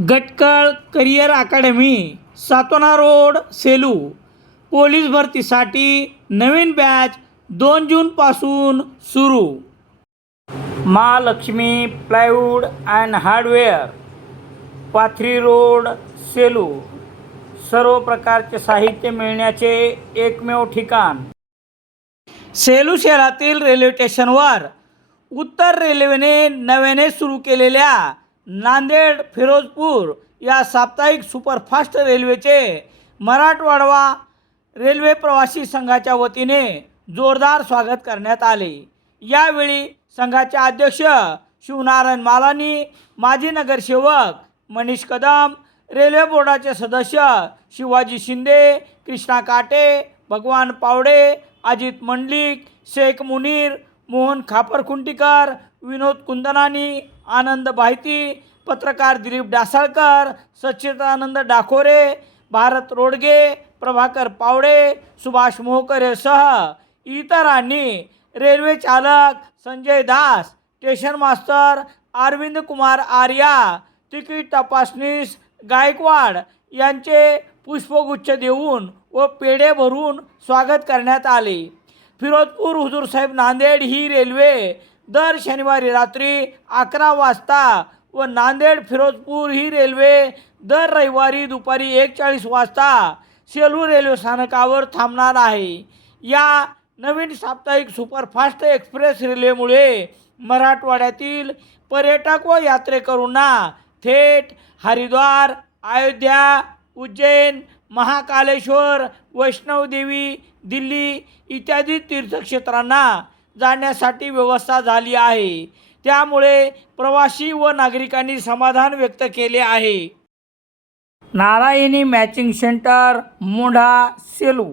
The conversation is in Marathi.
Gatkal career academy Satona road Selu. Police भरतीसाठी नवीन बॅच दोन जूनपासून सुरू. Mahalakshmi plywood and hardware Pathri road Selu. सर्व प्रकारचे साहित्य मिळण्याचे एकमेव ठिकाण. सेलू शहरातील रेल्वे स्टेशनवर उत्तर रेल्वेने नव्याने सुरू केलेल्या नांदेड फिरोजपूर या साप्ताहिक सुपरफास्ट रेल्वेचे मराठवाडवा रेल्वे प्रवासी संघाच्या वतीने जोरदार स्वागत करण्यात आले. यावेळी संघाचे अध्यक्ष शिवनारायण मालानी माजी नगरसेवक मनीष कदम रेल्वे बोर्डाचे सदस्य शिवाजी शिंदे कृष्णा काटे भगवान पावडे अजित मंडलिक शेख मुनीर मोहन खापरखुंटीकर विनोद कुंदनानी आनंद भायती पत्रकार दिलीप डासाळकर सच्चिदानंद डाकोरे भारत रोडगे प्रभाकर पावडे सुभाष मोहकरेसह इतरांनी रेल्वे चालक Sanjay Das station master Arvind Kumar Arya ticket तपासनीस Gaikwad यांचे पुष्पगुच्छ देऊन व पेढे भरून स्वागत करण्यात आले. फिरोजपूर हुजूरसाहेब नांदेड ही रेल्वे दर शनिवारी रात्री अकरा वाजता व नांदेड फिरोजपूर ही रेल्वे दर रविवारी दुपारी एक चाळीस वाजता सेलू रेल्वे स्थानकावर थांबणार आहे. या नवीन साप्ताहिक सुपरफास्ट एक्सप्रेस रेल्वेमुळे मराठवाड्यातील पर्यटक व यात्रेकरूंना थेट हरिद्वार अयोध्या उज्जैन महाकालेश्वर वैष्णवदेवी दिल्ली इत्यादी तीर्थक्षेत्रांना जाण्यासाठी व्यवस्था झाली आहे. त्यामुळे प्रवासी व नागरिकांनी समाधान व्यक्त केले आहे. Narayani matching centre Modha Selu